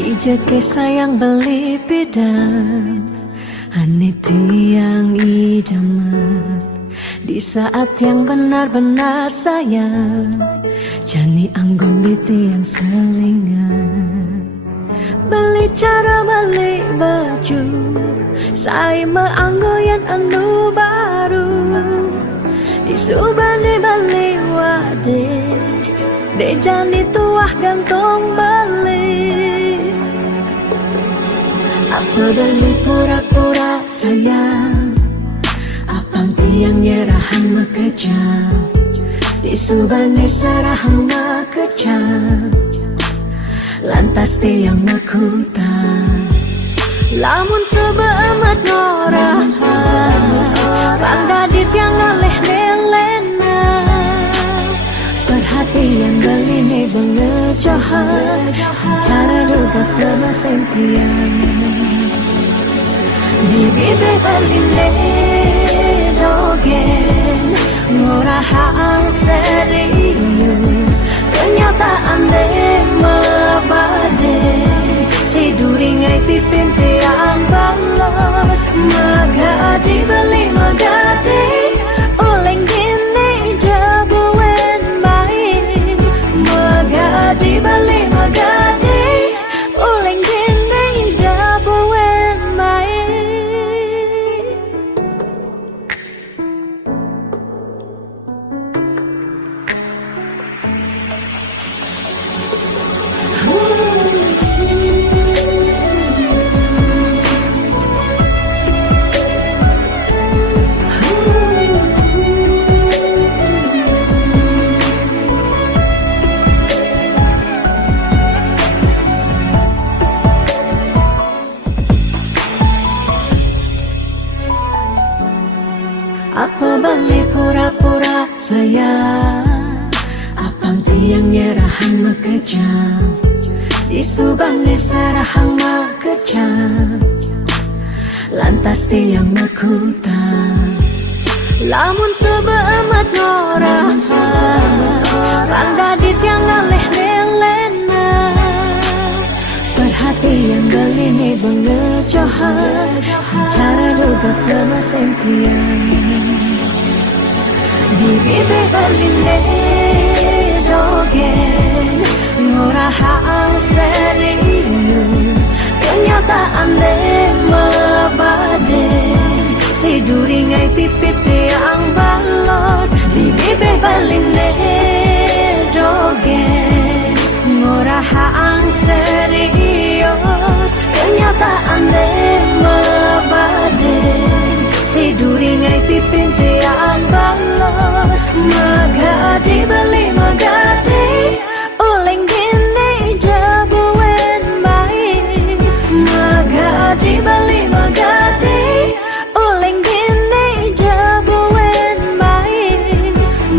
Dijeke sayang beli bidan Ane tiang idaman di saat yang benar-benar sayang Jani anggon di tiang selingan Beli cara beli baju Saya meanggoyan anu baru Di subane beli wade De jani tuah gantung beli Apa beli pura-pura sayang Apang tiang nyerahan makejam Di subane sarahan makejam Lantas tiang nakutan Lamun seba amat norahan Rangga di tiang ngaleh nelena Perhatian beli nih bengejohan Secara lugas nama sentian Di bibir beli dogen Ngorahang serius Kenyataan deh mabade Si duringai pipin tiang balas Magadi beli magadi Oleng gini jabuen main Magadi beli magadi Oleng gini jabuen main Apa beli pura-pura sayang Apang tiang nyerahan makejam Di subane sarahan makejam Lantas tiang nakutan Lamun seba amat norahan Rangga di tiang ngaleh nelena Perhatian beli nih bengejohan Secara lugas nama sentian Di bibir beli dogen Ngorahang serius Kenyataan deh mabade Si duringai pipit tiang balos Di bibir beli dogen Ngorahang serius Kenyataan deh mabade Si duringai pipin tiang balos Magadi beli magadi Oleng gini jabuen main Magadi beli magadi Oleng gini jabuen main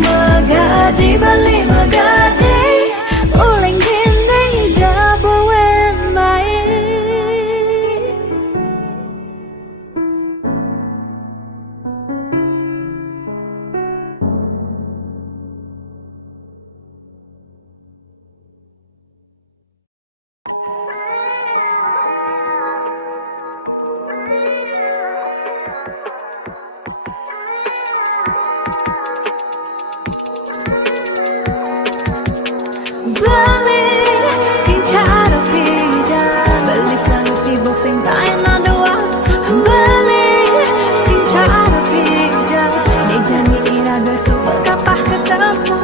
Magadi beli magadi Oleng gini jabuen main Beli sing cara beda Beli selalu sibuk sing tak enak doang Beli sing cara beda Nek jani irada super kapah ketemu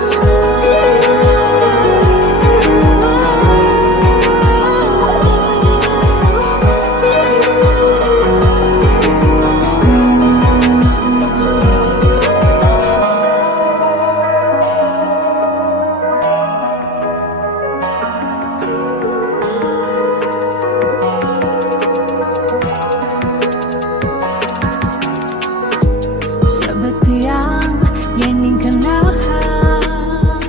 Sebetiang yening kenahan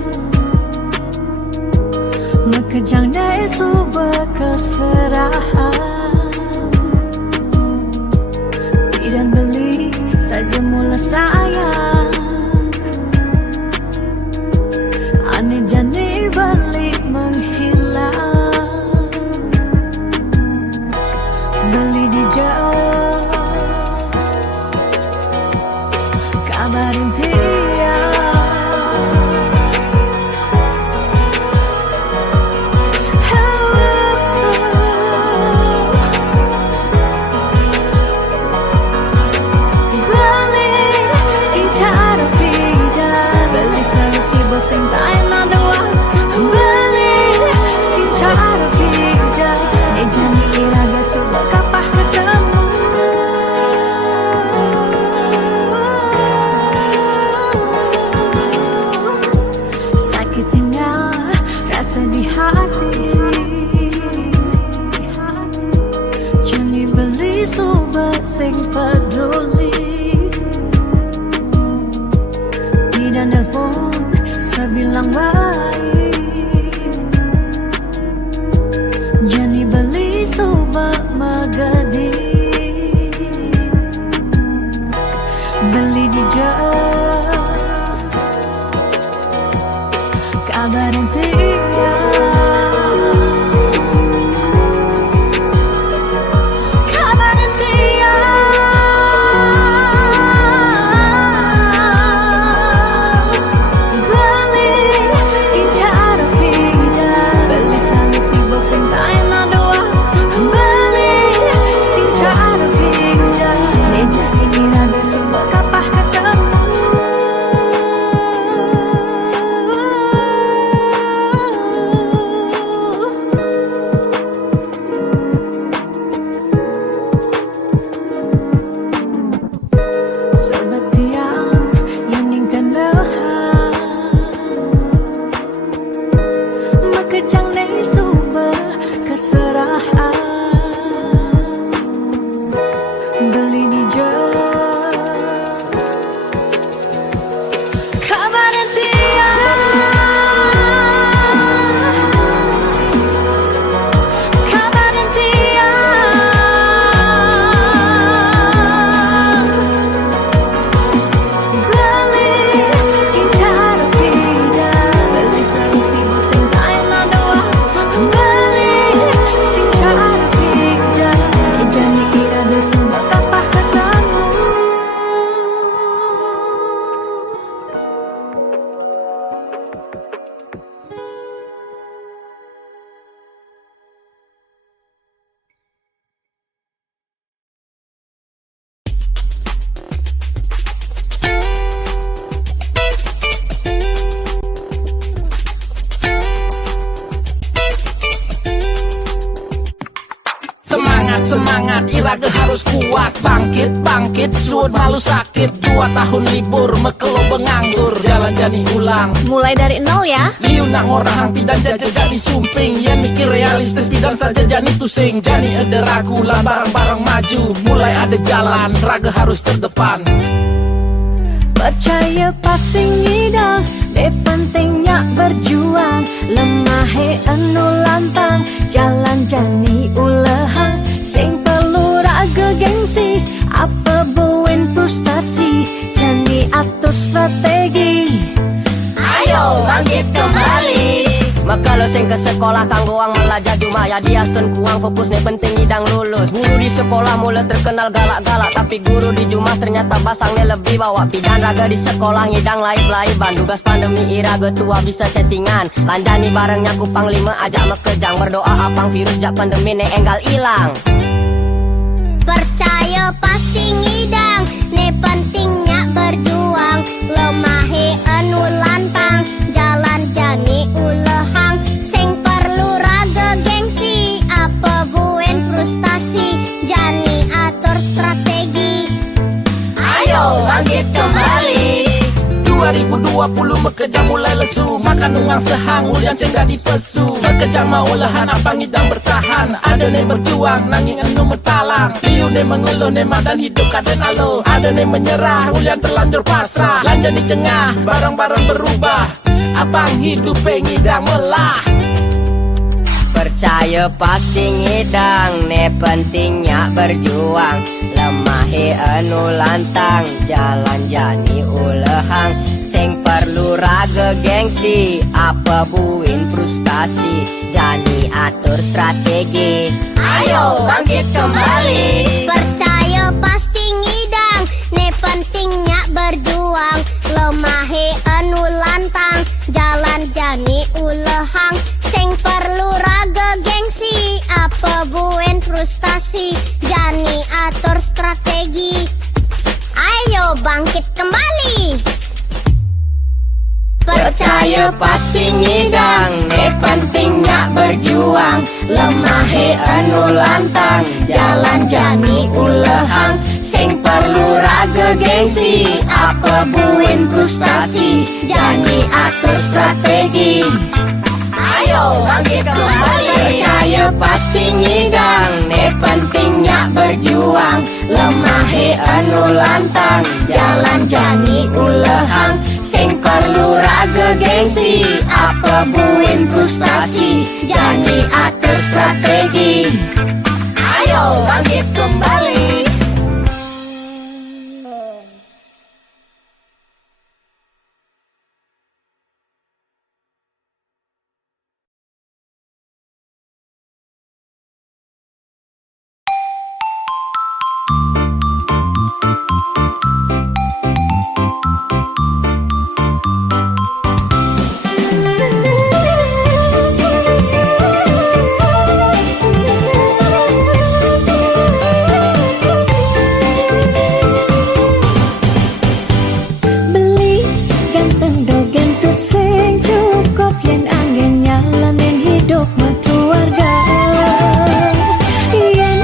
Mekejang dai suba keserahan Tidak beli saja mula sayang Aneh jani balik menghilang hati, jani beli sobat sing peduli. Tidak nelpon sebilang baik, jani beli sobat magadi, beli di kabar yang kabar yang beli sing cara beda, beli selalu sibuk sing tak enak doa, beli sing cara beda, nih jadi kira bersumber kapah ketemu. Semangat, iraga harus kuat. Bangkit, suut malu sakit. 2 tahun libur, mekelo benganggur. Jalan jani ulang, Mulai dari nol ya. liu nak orang pidan jaja jadi sumping. Ya mikir realistis pidan saja jani tusing. Jani ada ragu lah barang-barang maju. Mulai ada jalan, raga harus terdepan. Percaya pasti ngidang, pentingnya berjuang. Lemah anu lantang, jalan jani ulehan. Sing perlu raga gengsi, apa buin frustasi. Jani atur strategi, Ayo bangkit kembali. Maka lo sing ke sekolah kanggo ang melajah jumaya diastun kuang fokus nih penting idang lulus. Guru di sekolah mulai terkenal galak-galak, tapi guru di Jumah ternyata basangnya lebih bawa. Pidan raga di sekolah ngidang laib-laiban. Tugas pandemi iraga tua bisa chattingan. Lanjani barengnya kupang 5 ajak mekejang. Berdoa apang virus jak pandemi ne enggal ilang. Percaya pasti ngidang, ne pentingnya berjuang. Lemahe anu lantang, jalan jani ulehang. Sing perlu raga gengsi, apa buen frustasi. Jani atur strategi, Ayo bangkit kembali. 2020 mekejang mulai lesu. Makan ungang sehang, ulian cengga di pesu. Mekejang mau lahan, abang idang bertahan. Ada ne berjuang, nanging anu metalang. Liu ne mengeluh, ne madan hidup kaden alo. Ada ne menyerah, ulian terlanjur pasrah. Lanjut di cengah, barang-barang berubah. Abang hidup pengidang melah. Percaya pasti ngidang, ne pentingnya berjuang. Lemahe anu lantang, jalan jani ulehang. Sing perlu raga gengsi, apa buin frustasi. Jani atur strategi, ayo bangkit kembali. percaya pasti ngidang, ne pentingnya berjuang. Lemahe anu lantang, jalan jani ulehang. Sing perlu raga gengsi, apa buen frustasi. Jani atur strategi, ayo bangkit kembali. Percaya pasti ngidang, ne pentingnya berjuang. Lemahe anu lantang, jalan jani ulehang. Sing perlu raga gengsi, apa buin frustasi. Jani atur strategi, ayo Ayo bangkit kembali. Percaya pasti ngidang, ne pentingnya berjuang. Lemahe anu lantang, jalan jani ulehang. Sing perlu raga gengsi, apa buin frustasi. Jani atur strategi. Ayo bangkit kembali. Beli ganteng dogen tu sing cukup yen angin nyalanin hidup mah keluarga. Yen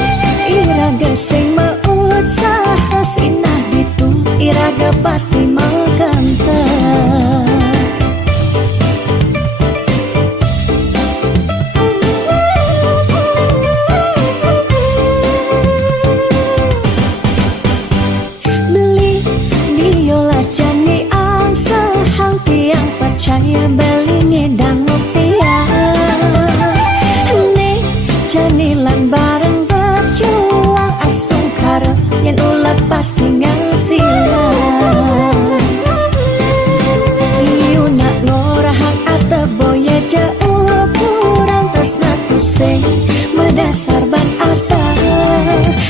iraga sing maut saha sinah ditu, iraga pasti mau ganteng. Beli biolas jani ang sahang tiang percaya beli ngedang tiang. Nih janilan bareng berjuang astung karep yen ulat pasti ngasilan. Iu nak ngorahang ate boya jauh kurang tresna tu sing medasar ban ata.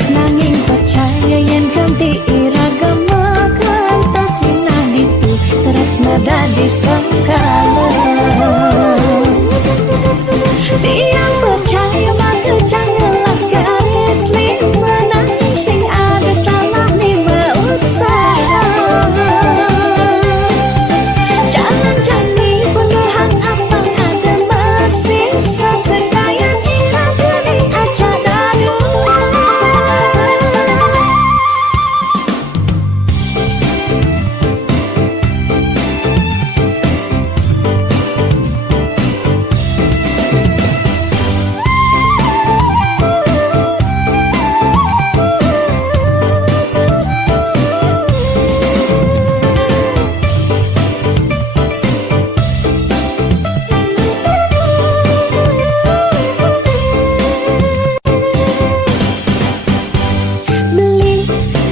Nanging percaya yen ganti iragama kanta sinah ditu tresna dadi sakala. Tiang percaya maka janganlah garis lima nanging sing ada salah lima usaha. Jalan jani penuhan abang ada masih sesekayan iraga ni aja dadu. Beli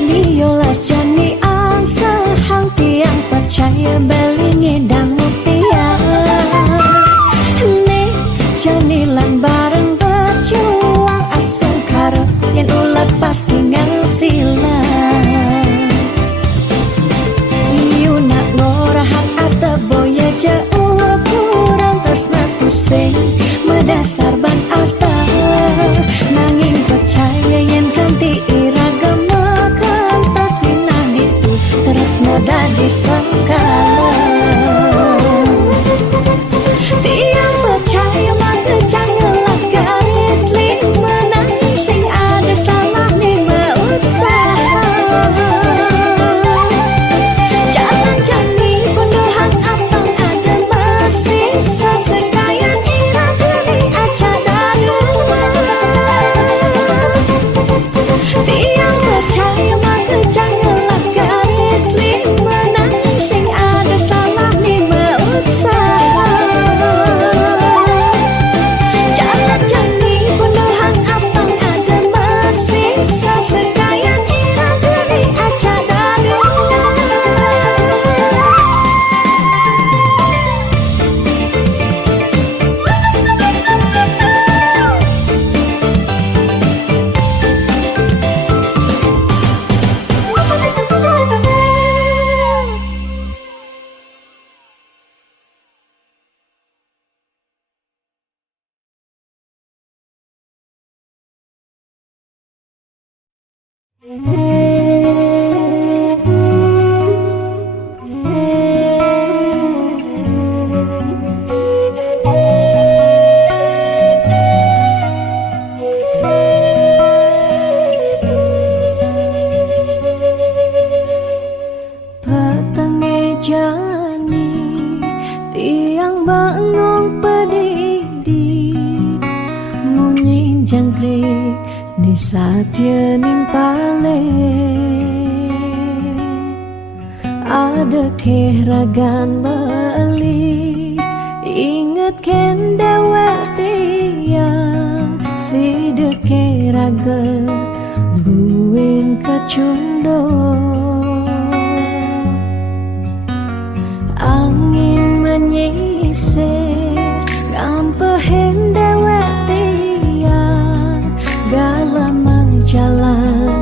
biolas jani ang sahang tiang percaya beli ngedang tiang. Nih janilan bareng berjuang astung karep yen ulat pasti ngasilan. Iu nak ngorahang ate boya jauh kurang tresna tu sing medasar ban ata. Nanging percaya yen ganti iragama kanta sinah ditu tresna dadi sakala. Tiang percaya maka janganlah garis lima nanging sing ada salah lima usaha. Jalan jani penuhan abang ada masih sesekayan iraga ni aja dadu. Tiang percaya maka janganlah garis lima nanging sing ada salah lima usaha. Jalan jani penuhan abang ada masih sesekayan iraga ni aja dadu. Petenge jani tiang bangong pedih Satya nimpale ada kehragan beli inget ken dewek tiang si deke raga buin kacundo angin menyisir ngampehen dewek tiang galamang jalan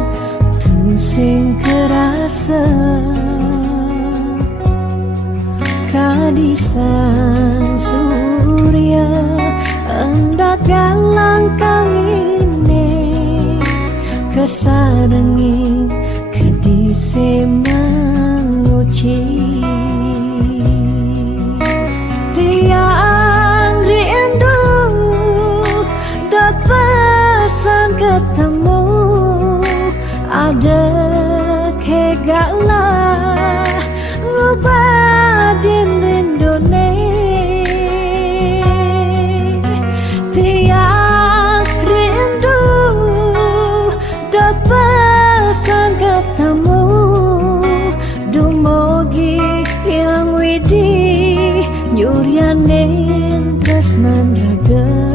pusing kerasa kadisan surya hendak galang kang ini kesarengin kedise menguci tiang rindu dot pesan ketemu ada kegalah ngubadin rindone tiang rindu dot pesan ketemu dumogi yang widi nyuryanin tresnan raga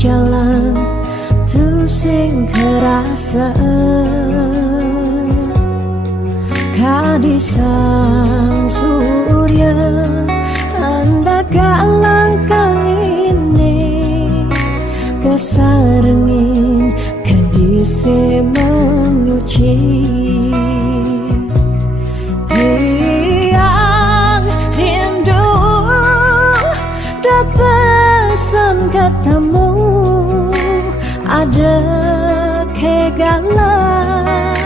jalan tu sing kerasa kadisan surya hendak galang kang ini kesarengin kadise menguci tiang rindu dat pesan ketemu ada kegalah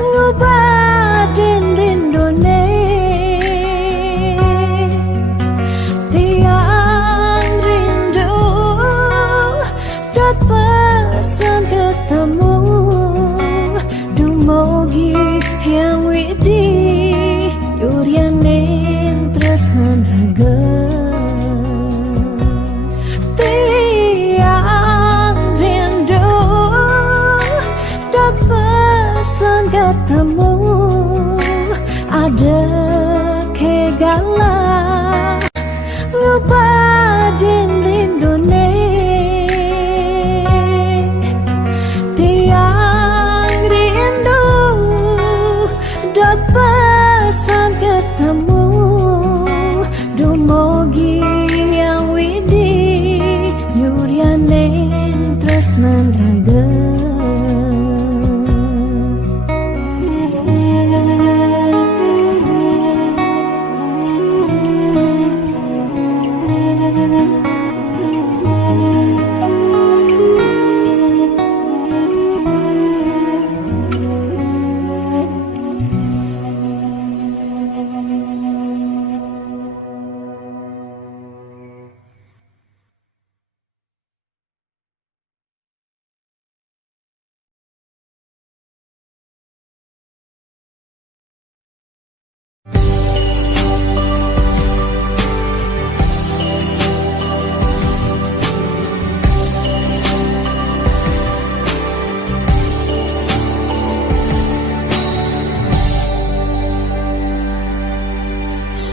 ngubadin rindone tiang rindu dat pesan ketemu dumogi yang widi yuryanin tresnan raga ketemu ada kegalah ngubadin rindone tiang rindu dot pesan ketemu dumogi yang widi nyuryanin tresnan raga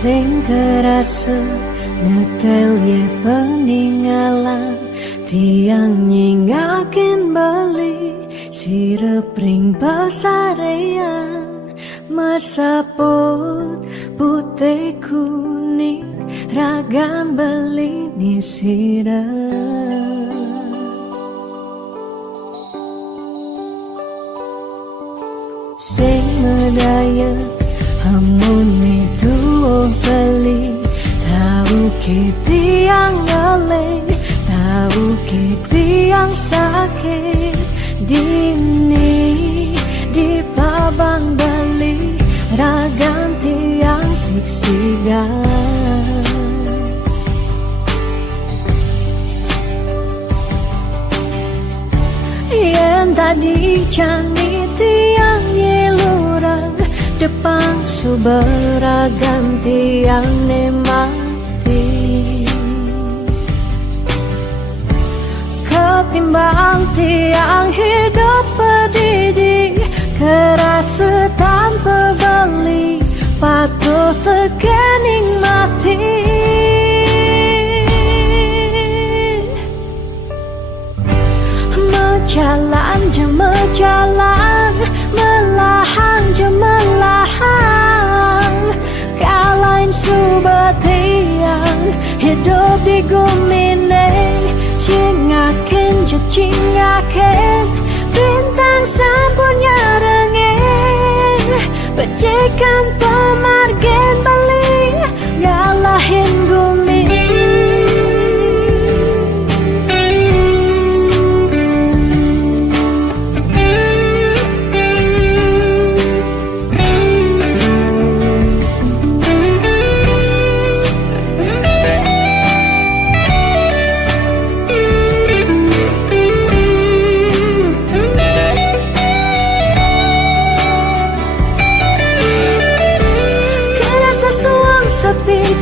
sing kerasa ngetel ye peninggalan tiang nyingakin bali sirepring pasarean mesaput putih kuning ragan beli ni sirah ngedaya Hamuni duo beli Tahu kiti yang ngaleng Tahu kiti yang sakit Dini di babang beli Raganti yang siksigan Yang tadi cani tiang yelurang Depan suberagam tiang nemati Ketimbang tiang hidup pedidi Kerasa tanpa beli Patuh tekening mati Jalan je jalan Melahan je melahan Kalain subatiang Hidup di gumine Cingakin je cingakin Bintang sampunya rengin Becikan pemargen beli Ngalahin gumi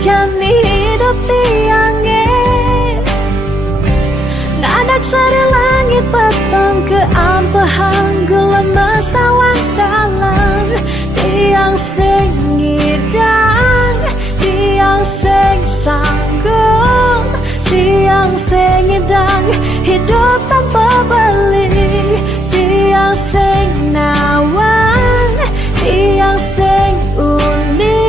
Jani hidup tiangnya Nadak sari langit petang Keampahan gula mesawang salang Tiang sing ngidang Tiang sing sanggung Tiang sing ngidang Hidup tanpa beli Tiang sing nawang Tiang sing uling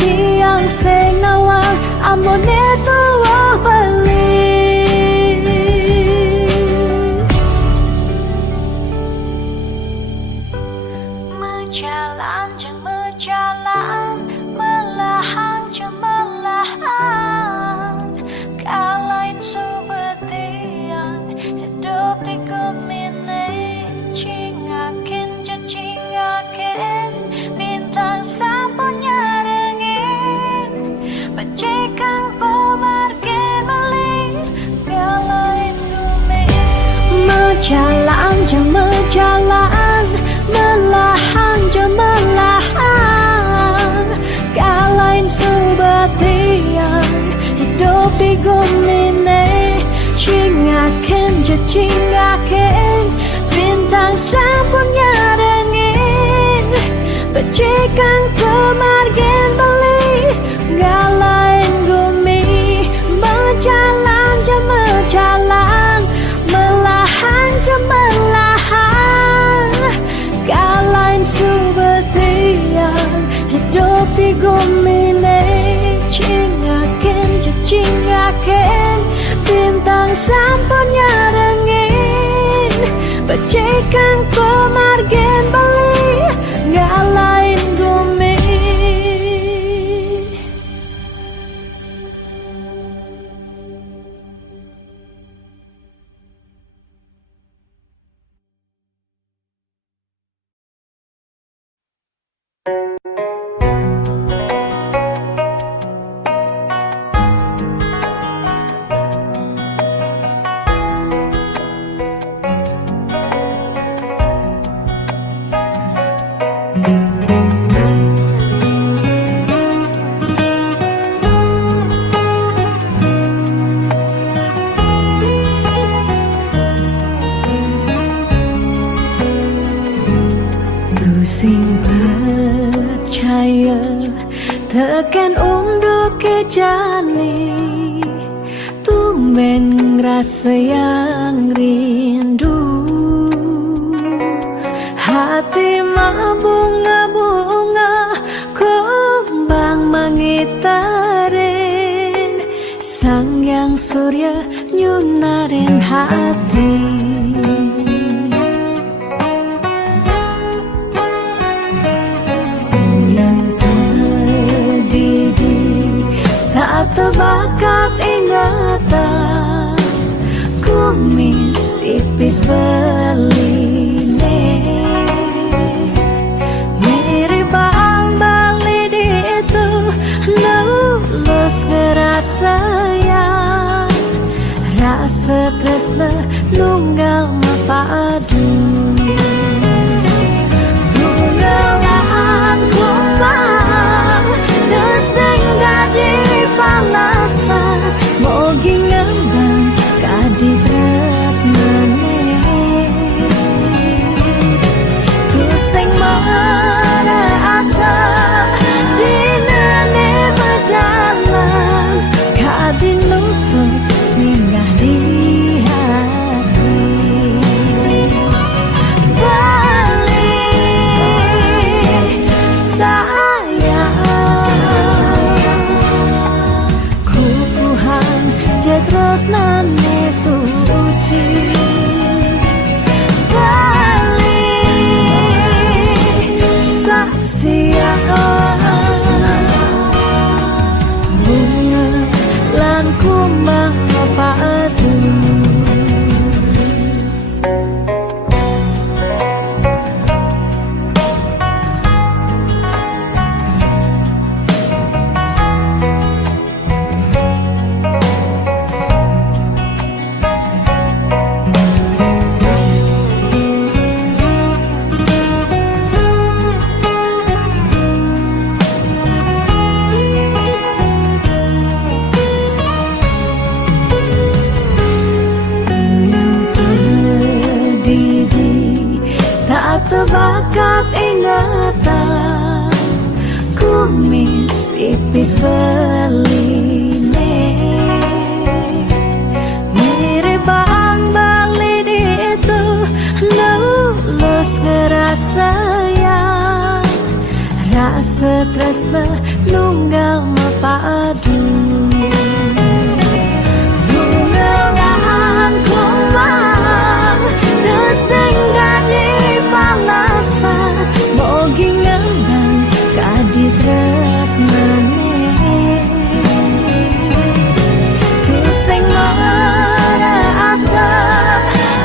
Tiang sing nawang amone tuwa beli Menjalan jeng menjalan Melahan jeng melahan Kalain subetian Hidup di gemine Cingakin jeng cingakin Bintang sampunya Becikan pemargen beli Galain gumi Menjalan je menjalan Melahan je melahan Galain subatian Hidup di gumine Cingakin je cingakin Bintang sampunya rengin Becikan pemargen beli Galain gumi Menjalan je menjalan Melahan je melahan Galain subetian Hidup di gumine Cingakin je cingakin Bintang sampunya rengin Becikan pemargen beli Galain gumi Sing percaya tekan unduk ke jani Tumben rasa yang rindu Hati mabunga-bunga Kumbang mengitarin Sang yang surya nyunarin hati tebakat ingatan kumis tipis beline mirip bang bali itu lulus ngerasa sayang rasa tresna nunggal mapadu bungalan kumbang tersenggah di palasan mogi ngembang kadi tresnane tuseng mana asa dinane berjalan kadi lutut singgah di hati balik sayang kupuhan jetresnane suci balik saksian bunga lan kumbang padu tebakat ingatan kumis tipis beline mirip bang bali itu lulus ngerasa sayang rasa tresna nunggal mapadu bungalan kumbang tersenggah di palasan mogi ngembang kadi tresnane tuseng mana asa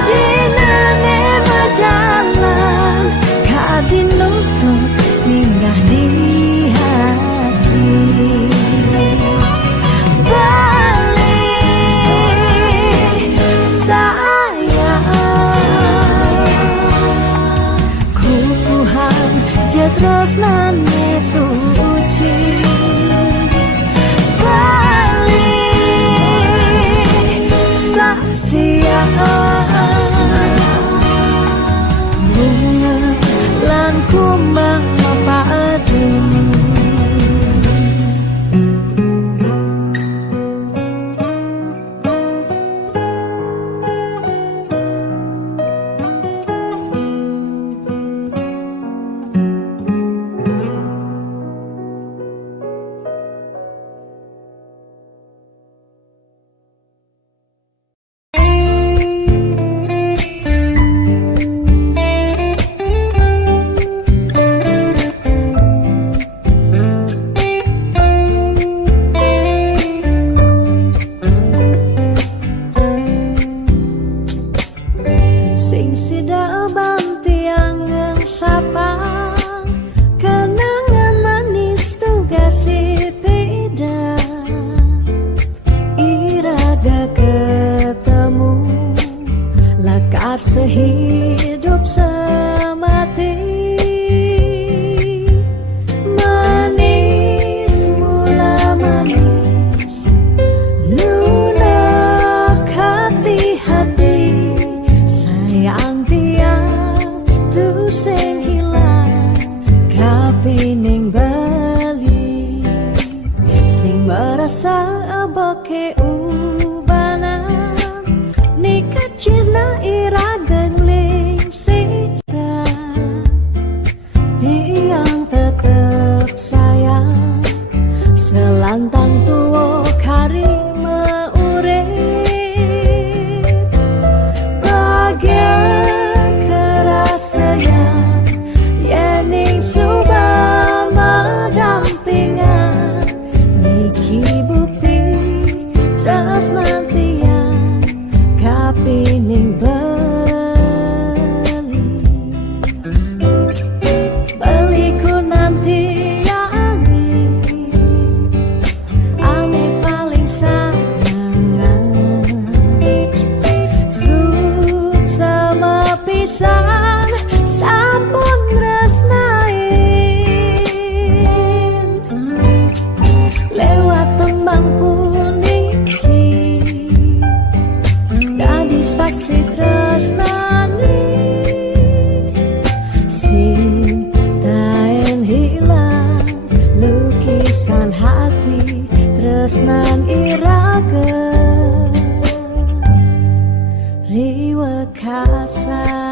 dinane berjalan kadi lutut singgah di hati balik sayang kupuhan jetresnane suci balik saksian bunga lan kumbang padu sing sida bantiang sapang kenangan manis tugas beda irada ketemu lakar sehidup semati manis mula manis lunak hati-hati sayang tiang tu sing hilang kapining bali sing merasa aboke ubanan nikah cina irageng ling sida tiang tetep sayang selantang tuo kari meurep kerasaan yening subama dampingan niki bukti tresnani sing taen hilang lukisan hati tresnan iraga riwa kasan.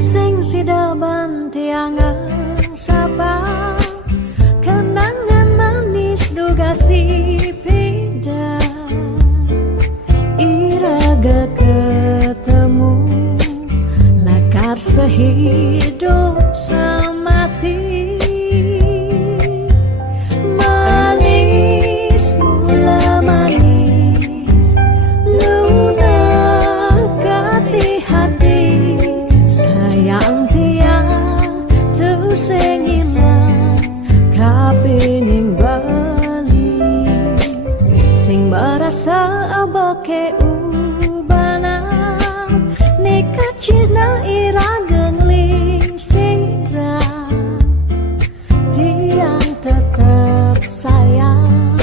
Sing sidaban tiangan sabang kenangan manis duga si peda iraga ketemu lakar sehidup semati manis mula manis lunak hati sayang tiang tu sing ilang kapining bali sing merasa aboke ubanan nekat cina irageng ling singra tiang tetap sayang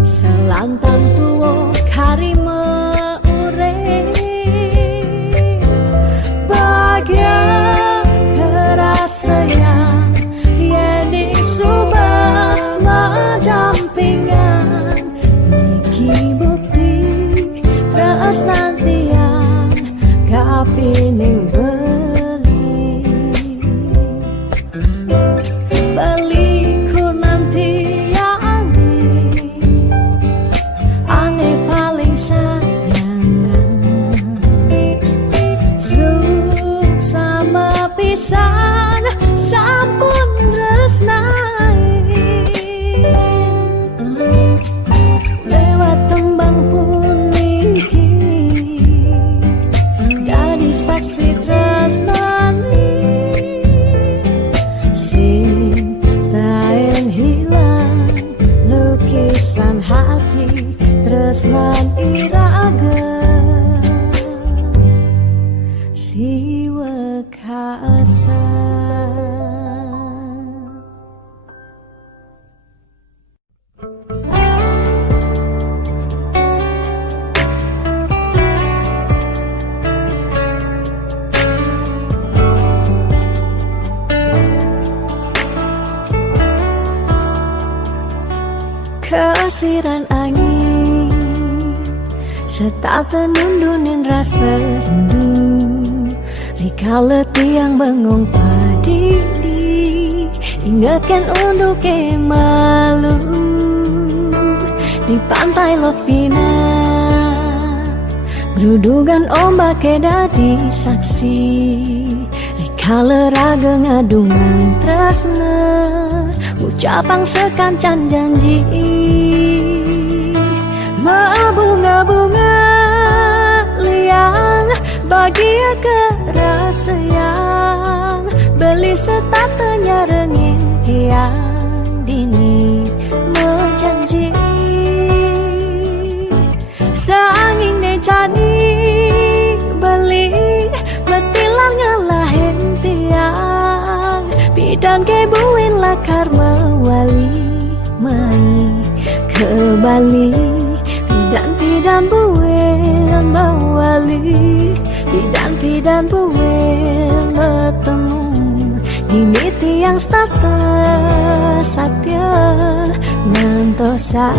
selantang tuo karima sayang yani subah madampingan niki bukti tresnan tiang kapining beliku nanti ange paling sayangan sama pisan sampun resnai lewat tembang puniki dari saksi tresnani sing taen hilang lukisan hati tresnan iraga riwa kasan. Kesiran angin setata nundunin rasa rindu rikala tiang bengong padidi ingatkan untuk malu di pantai Lovina gerudugan ombak dadi saksi rikala raga ngadungan tresna ucapang sekancan janji bunga-bunga liang bahagia kerasa yang beli setatenya rengin tiang dini menjanji nanging necani beli betilan ngalahin tiang bidan kebuin lakar mewali mai ke Bali pidan buin mewali pidan buin bertemu di miti yang status satya nantosa.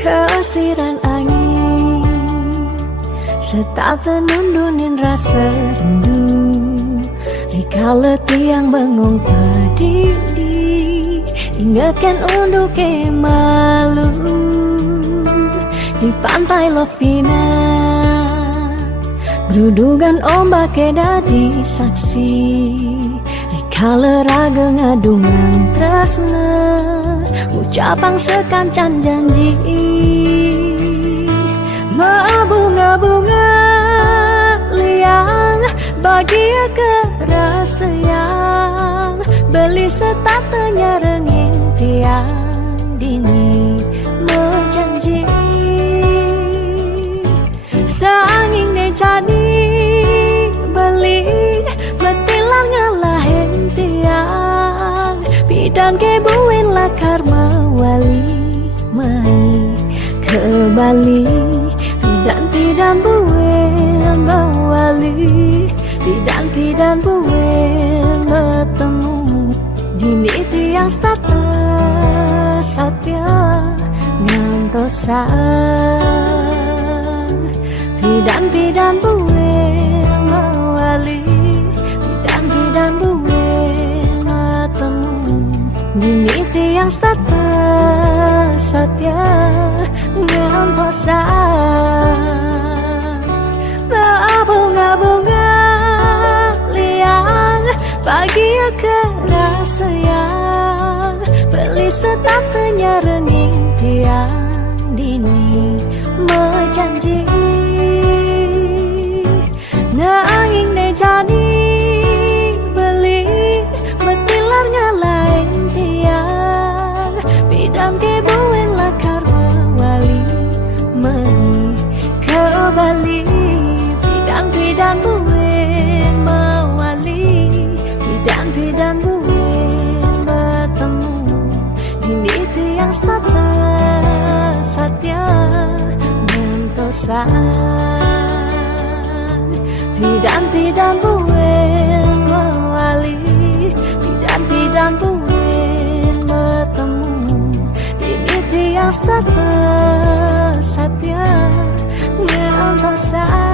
Kesiran angin setata nundunin rasa rindu rikala tiang bengong padidi ingatkan untuk malu di pantai Lovina. Berudungan ombak dadi saksi dikala raga ngadungan tresna ucapang sekancan janji bunga-bunga liang bahagia kerasa yang beli setatenya renging tiang dini menjanji nanging ne jadi beli betilan ngalahin tiang bidan kebuin lakar mawali mai ke Bali pidan buin mawali pidan buin bertemu dini tiang status satya ngantosan pidan buin mawali pidan buin bertemu dini tiang status satya ngantosan bunga-bunga liang bahagia kerasa yang beli setatenya renging tiang dini menjanji nanging ne jadi beli betilar ngalain tiang bidang kebuin lakar mawali meni ke Bali pidan buin mawali pidan buin bertemu dini tiang status satya ngantosan pidan buin mawali pidan buin bertemu dini tiang status satya ngantosan.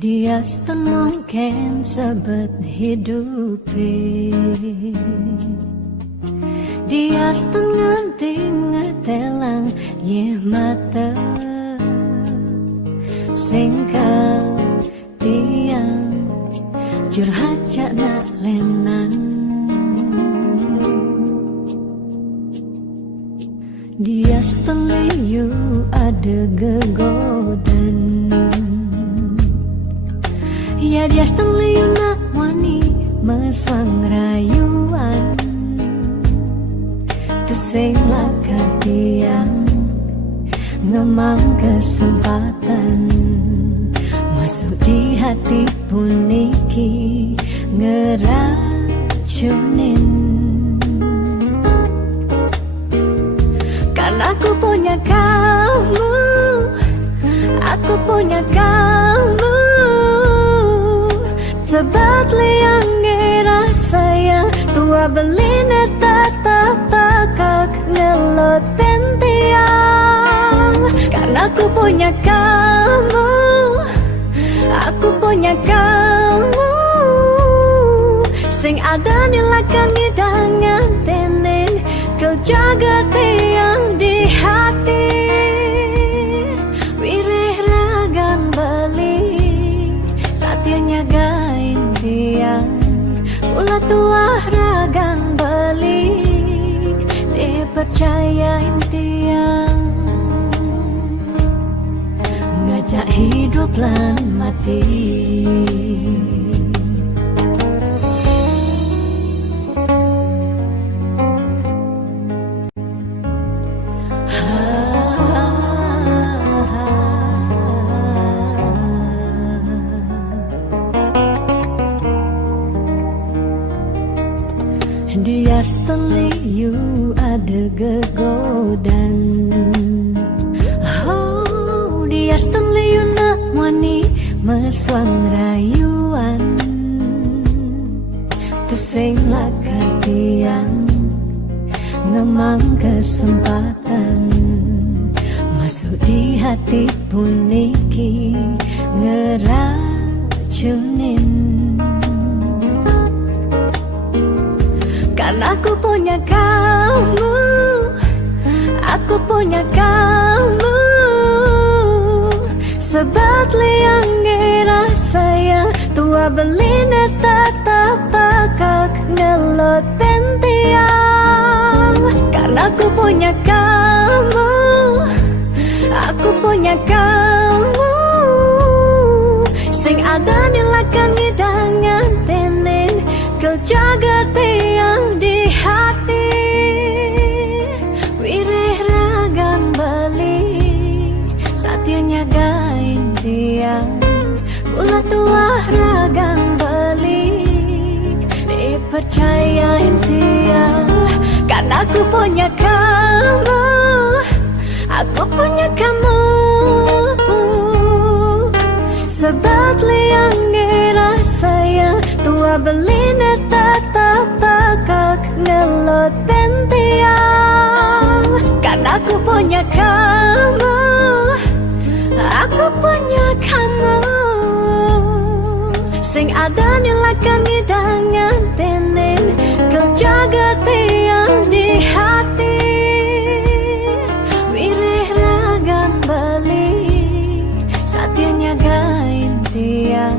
Dia mungkin sebet hidupi dia nganti ngetelang ye mata singkal tiang curhat nak lenan dia liu ada gegodan ya dia liu nak wani mesang rayuan Sing lakar tiang ngemang kesempatan masuk di hati puniki ngeracunin karena aku punya kamu cepat liang ngerasa yang tua beline tetap takak ngeloten tiang karena aku punya kamu sing ada nilakan ngidangan tenen kau jaga tiang di hati wireh ragan tuah ragang balik dipercayain tiang ngajak hidup lan mati. Dia you ada gegodan. Oh, dia you nak wani meswang rayuan. Tu sing lakatian ngemang kesempatan masuk di hati puniki ngeracunin. Karena aku punya kamu, aku punya kamu. Sebab liang ngerasa yang tua belina tetap pakak ngelot pentiang. Karena aku punya kamu, aku punya kamu. Sing ada nilakan hidangan tenen kau jaga tiang di hati. Wireh ragan balik saatnya gain tiang. Mula tuah ragan balik dipercayain tiang. Karena aku punya kamu, aku punya kamu. Sebab liang ngerasa yang tua belina tetap pakak ngelot pentiang. Karena aku punya kamu, aku punya kamu. Sing ada nilakan hidangan tenen kau jaga tiang di hati. Wireh ragan balik saatnya gain tiang.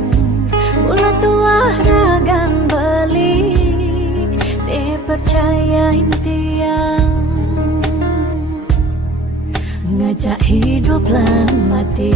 Mula tuah ragang balik dipercayain tiang ngajak hidup lan mati.